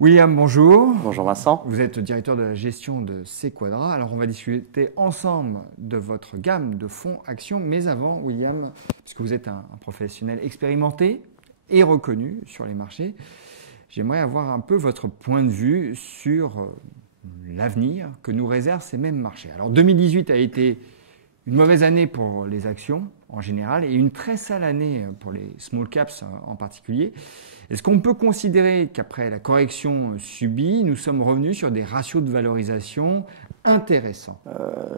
William, bonjour. Bonjour Vincent. Vous êtes directeur de la gestion de Sequadra. Alors, on va discuter ensemble de votre gamme de fonds actions. Mais avant, William, puisque vous êtes un professionnel expérimenté et reconnu sur les marchés, j'aimerais avoir un peu votre point de vue sur l'avenir que nous réservent ces mêmes marchés. Alors, 2018 a été une mauvaise année pour les actions en général et une très sale année pour les small caps en particulier. Est-ce qu'on peut considérer qu'après la correction subie, nous sommes revenus sur des ratios de valorisation intéressants?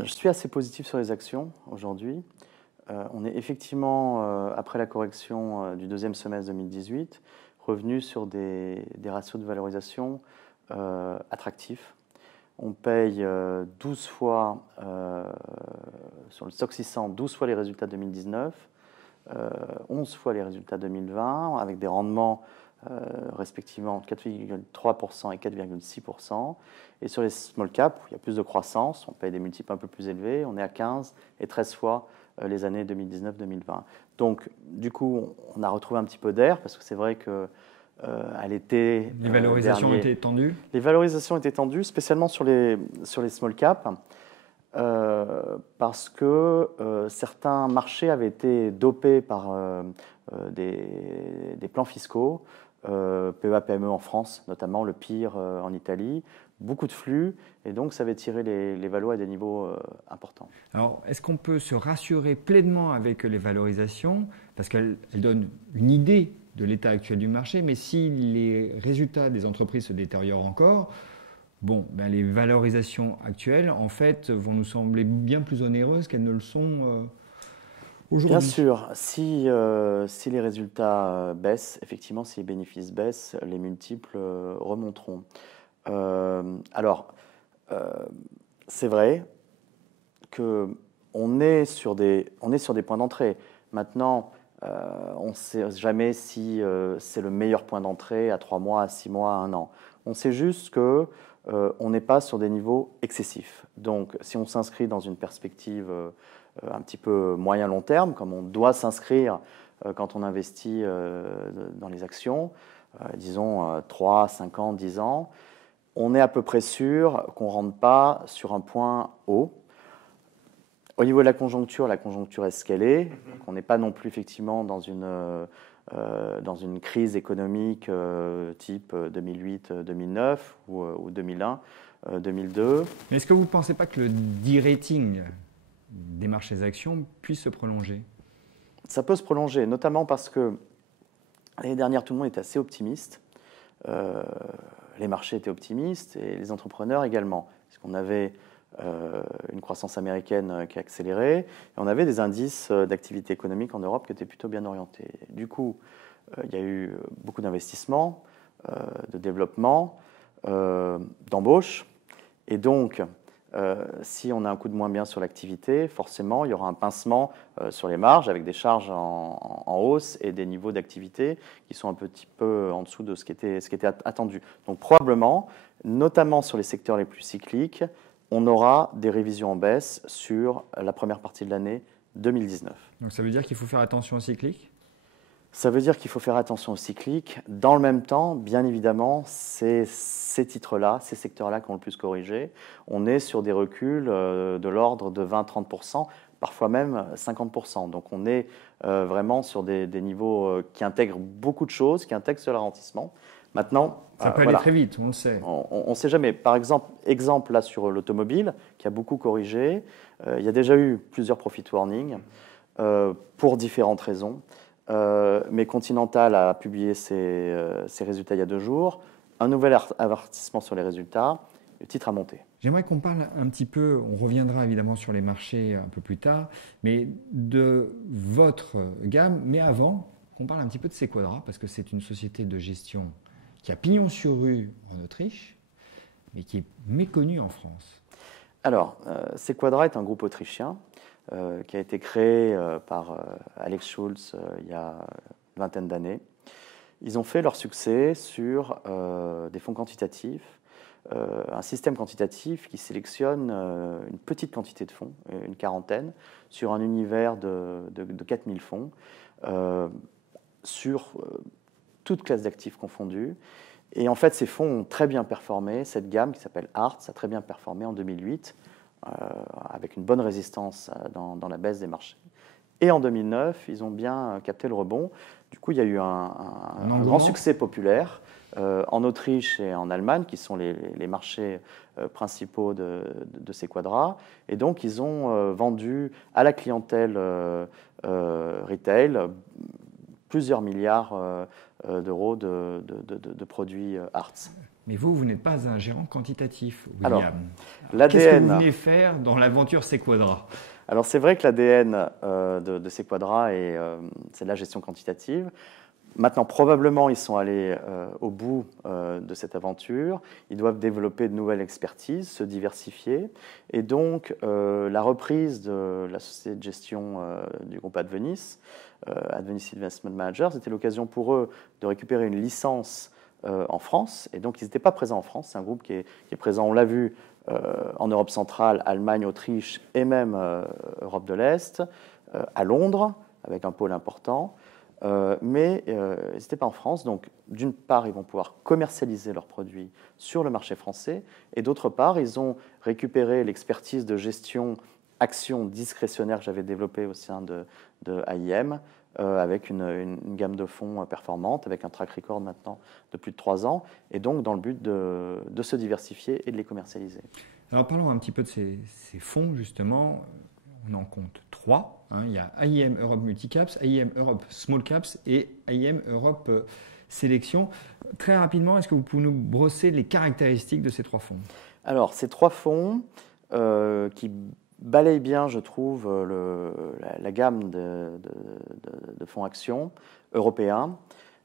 Je suis assez positif sur les actions aujourd'hui. On est effectivement, après la correction du deuxième semestre 2018, revenu sur des ratios de valorisation attractifs. On paye 12 fois, sur le stock 600, 12 fois les résultats 2019, 11 fois les résultats 2020, avec des rendements respectivement 4,3% et 4,6%. Et sur les small caps, où il y a plus de croissance, on paye des multiples un peu plus élevés, on est à 15 et 13 fois les années 2019-2020. Donc, du coup, on a retrouvé un petit peu d'air, parce que c'est vrai que à l'été les valorisations dernier, étaient tendues. Les valorisations étaient tendues, spécialement sur les small caps, parce que certains marchés avaient été dopés par des plans fiscaux, PEA, PME en France, notamment le pire en Italie, beaucoup de flux, et donc ça avait tiré les valos à des niveaux importants. Alors, est-ce qu'on peut se rassurer pleinement avec les valorisations, parce qu'elles donnent une idée de l'état actuel du marché, mais si les résultats des entreprises se détériorent encore, les valorisations actuelles, en fait, vont nous sembler bien plus onéreuses qu'elles ne le sont aujourd'hui. Bien sûr, si les résultats baissent, effectivement, si les bénéfices baissent, les multiples remonteront. C'est vrai qu'on est sur des points d'entrée. Maintenant, on ne sait jamais si c'est le meilleur point d'entrée à 3 mois, à 6 mois, à 1 an. On sait juste qu'on n'est pas sur des niveaux excessifs. Donc, si on s'inscrit dans une perspective un petit peu moyen-long terme, comme on doit s'inscrire quand on investit dans les actions, disons 3, 5 ans, 10 ans, on est à peu près sûr qu'on ne rentre pas sur un point haut. Au niveau de la conjoncture est ce qu'elle est. Donc on n'est pas non plus effectivement dans une crise économique type 2008-2009 ou 2001-2002. Mais est-ce que vous ne pensez pas que le de-rating des marchés actions puisse se prolonger? Ça peut se prolonger, notamment parce que l'année dernière, tout le monde était assez optimiste. Les marchés étaient optimistes et les entrepreneurs également. Parce qu'on avait une croissance américaine qui a accéléré et on avait des indices d'activité économique en Europe qui étaient plutôt bien orientés. Du coup, il y a eu beaucoup d'investissements, de développement, d'embauche. Et donc, si on a un coup de moins bien sur l'activité, forcément, il y aura un pincement sur les marges avec des charges en hausse et des niveaux d'activité qui sont un petit peu en dessous de ce qui était attendu. Donc probablement, notamment sur les secteurs les plus cycliques, on aura des révisions en baisse sur la première partie de l'année 2019. Donc ça veut dire qu'il faut faire attention aux cycliques? Ça veut dire qu'il faut faire attention aux cycliques. Dans le même temps, bien évidemment, c'est ces titres-là, ces secteurs-là qui ont le plus corrigé. On est sur des reculs de l'ordre de 20-30%, parfois même 50%. Donc on est vraiment sur des niveaux qui intègrent beaucoup de choses, qui intègrent ce ralentissement. Maintenant, ça peut aller très vite, on le sait. On ne sait jamais. Par exemple là sur l'automobile, qui a beaucoup corrigé, il y a déjà eu plusieurs profit warnings pour différentes raisons. Mais Continental a publié ses résultats il y a 2 jours. Un nouvel avertissement sur les résultats. Le titre a monté. J'aimerais qu'on parle un petit peu, on reviendra évidemment sur les marchés un peu plus tard, mais de votre gamme. Mais avant, qu'on parle un petit peu de Sequadra, parce que c'est une société de gestion qui a pignon sur rue en Autriche, mais qui est méconnue en France. Alors, Sequadra est un groupe autrichien qui a été créé par Alex Schulz il y a une vingtaine d'années. Ils ont fait leur succès sur des fonds quantitatifs, un système quantitatif qui sélectionne une petite quantité de fonds, une quarantaine, sur un univers de 4000 fonds, sur toute classe d'actifs confondus. Et en fait, ces fonds ont très bien performé. Cette gamme qui s'appelle Arts a très bien performé en 2008, avec une bonne résistance dans la baisse des marchés. Et en 2009, ils ont bien capté le rebond. Du coup, il y a eu un grand succès populaire en Autriche et en Allemagne, qui sont les marchés principaux de ces quadras. Et donc, ils ont vendu à la clientèle retail plusieurs milliards d'euros de produits Arts. Mais vous n'êtes pas un gérant quantitatif, William. Alors, qu'est-ce que vous venez faire dans l'aventure Sequadra? Alors, c'est vrai que l'ADN de Sequadra, c'est de la gestion quantitative. Maintenant, probablement, ils sont allés au bout de cette aventure. Ils doivent développer de nouvelles expertises, se diversifier. Et donc, la reprise de la société de gestion du groupe Advenis, Advenis Investment Managers, c'était l'occasion pour eux de récupérer une licence en France. Et donc, ils n'étaient pas présents en France. C'est un groupe qui est présent, on l'a vu, en Europe centrale, Allemagne, Autriche et même Europe de l'Est, à Londres, avec un pôle important. Mais ils n'étaient pas en France, donc d'une part, ils vont pouvoir commercialiser leurs produits sur le marché français, et d'autre part, ils ont récupéré l'expertise de gestion action discrétionnaire que j'avais développée au sein de AIM, avec une gamme de fonds performante, avec un track record maintenant de plus de 3 ans, et donc dans le but de se diversifier et de les commercialiser. Alors parlons un petit peu de ces fonds, justement. On en compte 3. Il y a AIM Europe Multicaps, AIM Europe Small Caps et AIM Europe Sélection. Très rapidement, est-ce que vous pouvez nous brosser les caractéristiques de ces 3 fonds? Alors, ces 3 fonds qui balayent bien, je trouve, la gamme de fonds actions européens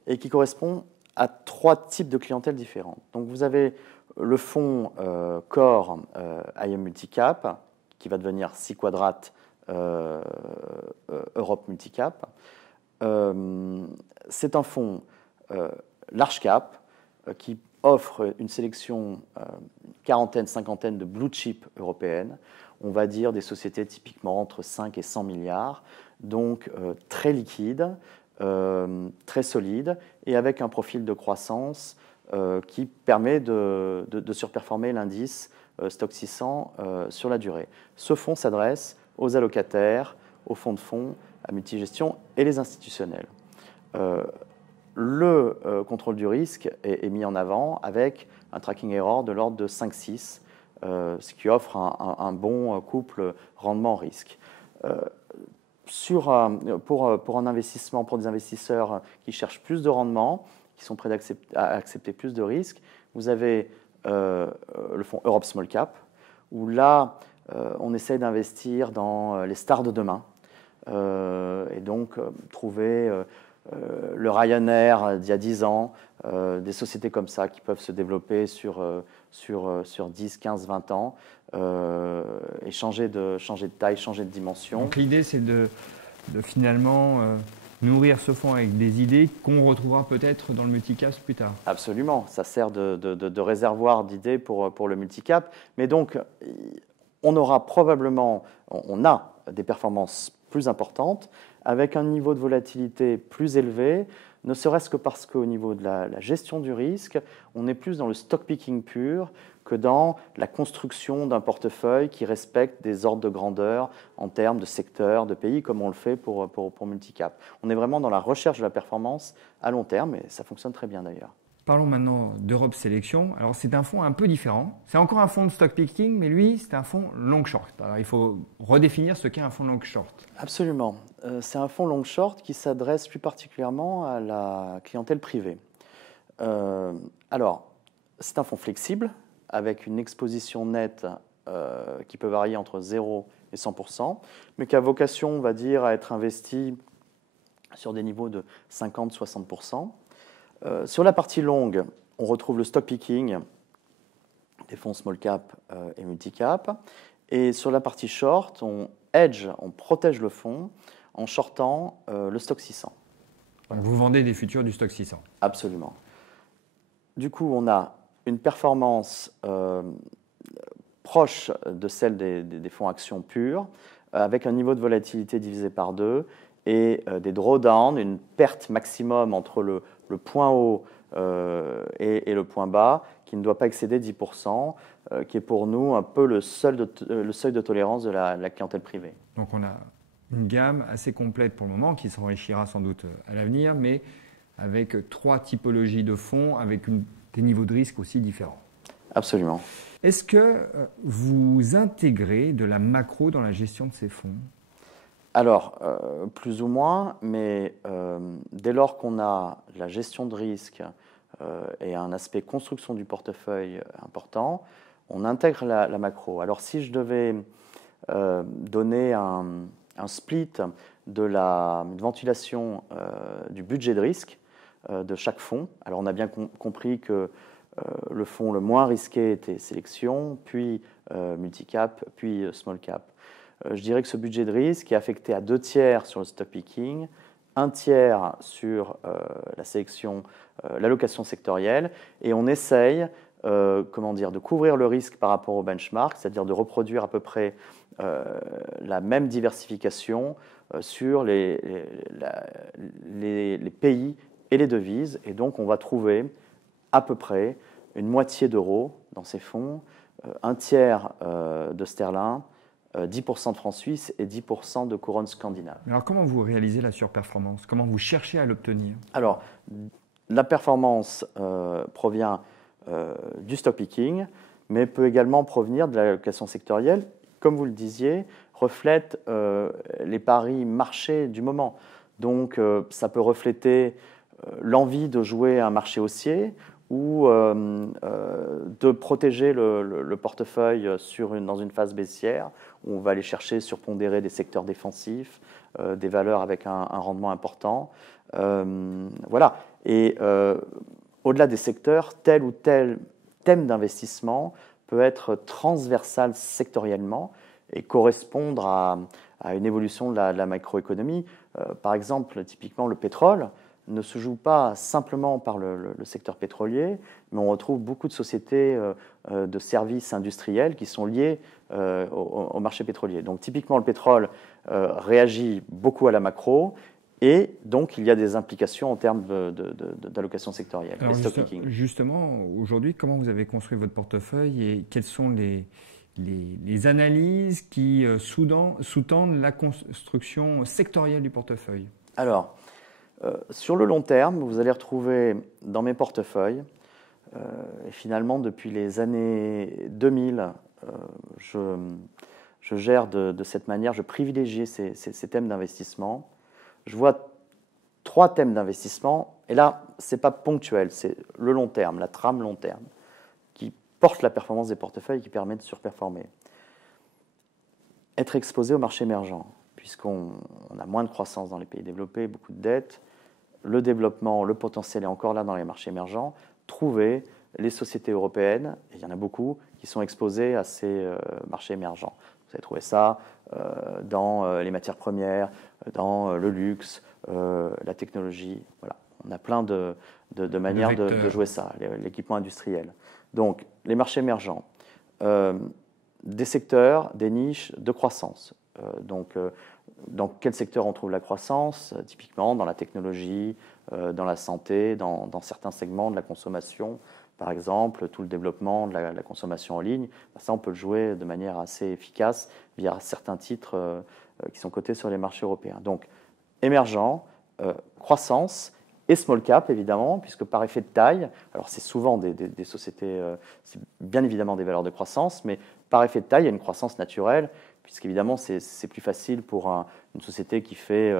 et qui correspondent à 3 types de clientèle différentes. Donc, vous avez le fonds Core AIM Multicap, qui va devenir 6 quadrates Europe Multicap. C'est un fonds large cap qui offre une sélection, quarantaine, cinquantaine de blue chip européennes. On va dire des sociétés typiquement entre 5 et 100 milliards, donc très liquides, très solides et avec un profil de croissance qui permet de surperformer l'indice Stock 600 sur la durée. Ce fonds s'adresse aux allocataires, aux fonds de fonds, à multigestion et les institutionnels. Le contrôle du risque est mis en avant avec un tracking error de l'ordre de 5-6, ce qui offre un bon couple rendement-risque. Pour un investissement, pour des investisseurs qui cherchent plus de rendement, qui sont prêts à accepter plus de risques, vous avez le fonds Europe Small Cap, où là, on essaie d'investir dans les stars de demain, et donc trouver le Ryanair d'il y a 10 ans, des sociétés comme ça qui peuvent se développer sur 10, 15, 20 ans, et changer de taille, changer de dimension. Donc l'idée, c'est de finalement nourrir ce fonds avec des idées qu'on retrouvera peut-être dans le multicap plus tard. Absolument, ça sert de réservoir d'idées pour le multicap. Mais donc, on a des performances plus importantes, avec un niveau de volatilité plus élevé, ne serait-ce que parce qu'au niveau de la gestion du risque, on est plus dans le stock picking pur que dans la construction d'un portefeuille qui respecte des ordres de grandeur en termes de secteurs, de pays, comme on le fait pour Multicap. On est vraiment dans la recherche de la performance à long terme, et ça fonctionne très bien d'ailleurs. Parlons maintenant d'Europe Sélection. Alors, c'est un fonds un peu différent. C'est encore un fonds de stock picking, mais lui, c'est un fonds long short. Alors, il faut redéfinir ce qu'est un fonds long short. Absolument. C'est un fonds long short qui s'adresse plus particulièrement à la clientèle privée. Alors, c'est un fonds flexible, avec une exposition nette qui peut varier entre 0 et 100%, mais qui a vocation, on va dire, à être investi sur des niveaux de 50-60%. Sur la partie longue, on retrouve le stock picking des fonds small cap et multicap. Et sur la partie short, on protège le fonds en shortant le stock 600. Voilà. Vous vendez des futurs du stock 600. Absolument. Du coup, on a une performance proche de celle des fonds actions purs, avec un niveau de volatilité divisé par 2 et des drawdowns, une perte maximum entre le point haut et le point bas, qui ne doit pas excéder 10%, qui est pour nous un peu le seuil de tolérance de la clientèle privée. Donc on a une gamme assez complète pour le moment, qui s'enrichira sans doute à l'avenir, mais avec 3 typologies de fonds, avec des niveaux de risque aussi différents. Absolument. Est-ce que vous intégrez de la macro dans la gestion de ces fonds ? Alors, plus ou moins, mais dès lors qu'on a la gestion de risque et un aspect construction du portefeuille important, on intègre la macro. Alors, si je devais donner un split de la ventilation du budget de risque de chaque fonds, alors on a bien compris que le fonds le moins risqué était sélection, puis multicap, puis small cap. Je dirais que ce budget de risque est affecté à 2 tiers sur le stock picking, 1 tiers sur la sélection, l'allocation sectorielle, et on essaye de couvrir le risque par rapport au benchmark, c'est-à-dire de reproduire à peu près la même diversification sur les pays et les devises, et donc on va trouver à peu près une moitié d'euros dans ces fonds, 1 tiers de sterling, 10% de francs suisses et 10% de couronne scandinave. Alors comment vous réalisez la surperformance ? Comment vous cherchez à l'obtenir ? Alors, la performance provient du stock picking, mais peut également provenir de l'allocation sectorielle. Comme vous le disiez, reflète les paris marchés du moment. Donc, ça peut refléter l'envie de jouer un marché haussier ou de protéger le portefeuille dans une phase baissière, où on va aller chercher, surpondérer des secteurs défensifs, des valeurs avec un rendement important. Voilà. Et au-delà des secteurs, tel ou tel thème d'investissement peut être transversal sectoriellement et correspondre à une évolution de la macroéconomie. Par exemple, typiquement le pétrole ne se joue pas simplement par le secteur pétrolier, mais on retrouve beaucoup de sociétés de services industriels qui sont liées au marché pétrolier. Donc typiquement, le pétrole réagit beaucoup à la macro, et donc il y a des implications en termes d'allocation sectorielle. Alors justement, aujourd'hui, comment vous avez construit votre portefeuille et quelles sont les analyses qui sous-tendent la construction sectorielle du portefeuille ? Alors, sur le long terme, vous allez retrouver dans mes portefeuilles, et finalement depuis les années 2000, je gère de cette manière, je privilégie ces thèmes d'investissement. Je vois 3 thèmes d'investissement, et là, ce n'est pas ponctuel, c'est le long terme, la trame long terme, qui porte la performance des portefeuilles et qui permet de surperformer. Être exposé au marché émergent, puisqu'on a moins de croissance dans les pays développés, beaucoup de dettes, le développement, le potentiel est encore là dans les marchés émergents, trouver les sociétés européennes, et il y en a beaucoup, qui sont exposées à ces marchés émergents. Vous allez trouver ça dans les matières premières, dans le luxe, la technologie. Voilà. On a plein de manières de jouer ça, l'équipement industriel. Donc, les marchés émergents, des secteurs, des niches de croissance. Dans quel secteur on trouve la croissance ? Typiquement dans la technologie, dans la santé, dans certains segments de la consommation. Par exemple, tout le développement de la consommation en ligne, ça on peut le jouer de manière assez efficace via certains titres qui sont cotés sur les marchés européens. Donc, émergent, croissance et small cap évidemment, puisque par effet de taille, alors c'est souvent des sociétés, c'est bien évidemment des valeurs de croissance, mais par effet de taille, il y a une croissance naturelle, puisqu'évidemment c'est plus facile pour une société qui fait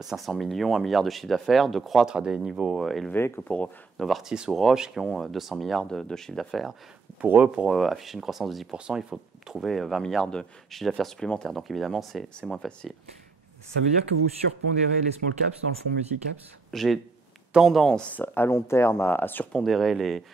500 millions, 1 milliard de chiffre d'affaires, de croître à des niveaux élevés que pour Novartis ou Roche qui ont 200 milliards de chiffre d'affaires. Pour eux, pour afficher une croissance de 10%, il faut trouver 20 milliards de chiffre d'affaires supplémentaires. Donc évidemment, c'est moins facile. Ça veut dire que vous surpondérez les small caps dans le fonds multicaps ? J'ai tendance à long terme à surpondérer les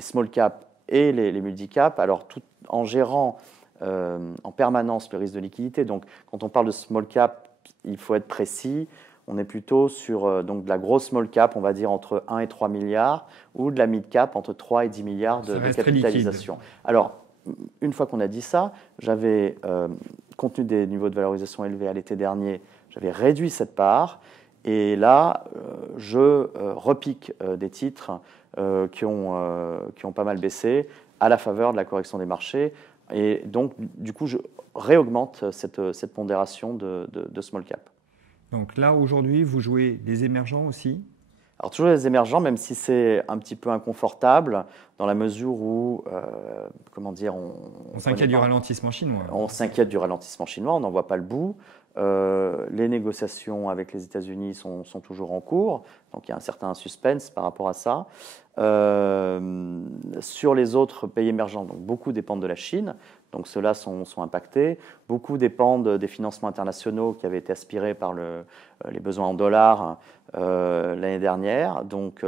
small caps et les multicaps, alors tout en gérant en permanence le risque de liquidité. Donc quand on parle de small cap, il faut être précis. On est plutôt sur donc de la grosse small cap, on va dire entre 1 et 3 milliards, ou de la mid cap entre 3 et 10 milliards de capitalisation. Alors, une fois qu'on a dit ça, j'avais, compte tenu des niveaux de valorisation élevés à l'été dernier, j'avais réduit cette part Et là, je repique des titres qui ont pas mal baissé à la faveur de la correction des marchés. Et donc, du coup, je réaugmente cette pondération de small cap. Donc là, aujourd'hui, vous jouez des émergents aussi? Alors, toujours les émergents, même si c'est un petit peu inconfortable, dans la mesure où, comment dire, on s'inquiète du ralentissement chinois. On s'inquiète du ralentissement chinois, on n'en voit pas le bout. Les négociations avec les États-Unis sont toujours en cours, donc il y a un certain suspense par rapport à ça. Sur les autres pays émergents, donc beaucoup dépendent de la Chine, donc ceux-là sont impactés. Beaucoup dépendent des financements internationaux qui avaient été aspirés par les besoins en dollars l'année dernière. Donc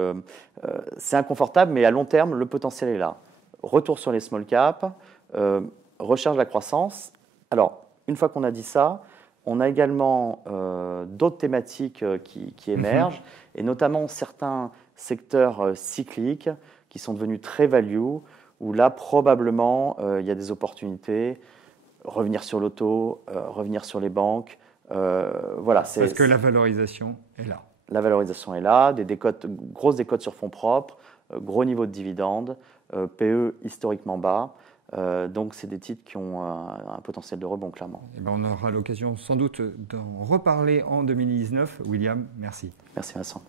c'est inconfortable, mais à long terme, le potentiel est là. Retour sur les small caps, recherche de la croissance. Alors, une fois qu'on a dit ça, on a également d'autres thématiques qui émergent, et notamment certains secteurs cycliques qui sont devenus très value, où là, probablement, il y a des opportunités. Revenir sur l'auto, revenir sur les banques. Voilà, parce que la valorisation est là. La valorisation est là, grosses décotes sur fonds propres, gros niveau de dividendes, PE historiquement bas. Donc, c'est des titres qui ont un potentiel de rebond, clairement. Et ben, on aura l'occasion sans doute d'en reparler en 2019. William, merci. Merci Vincent.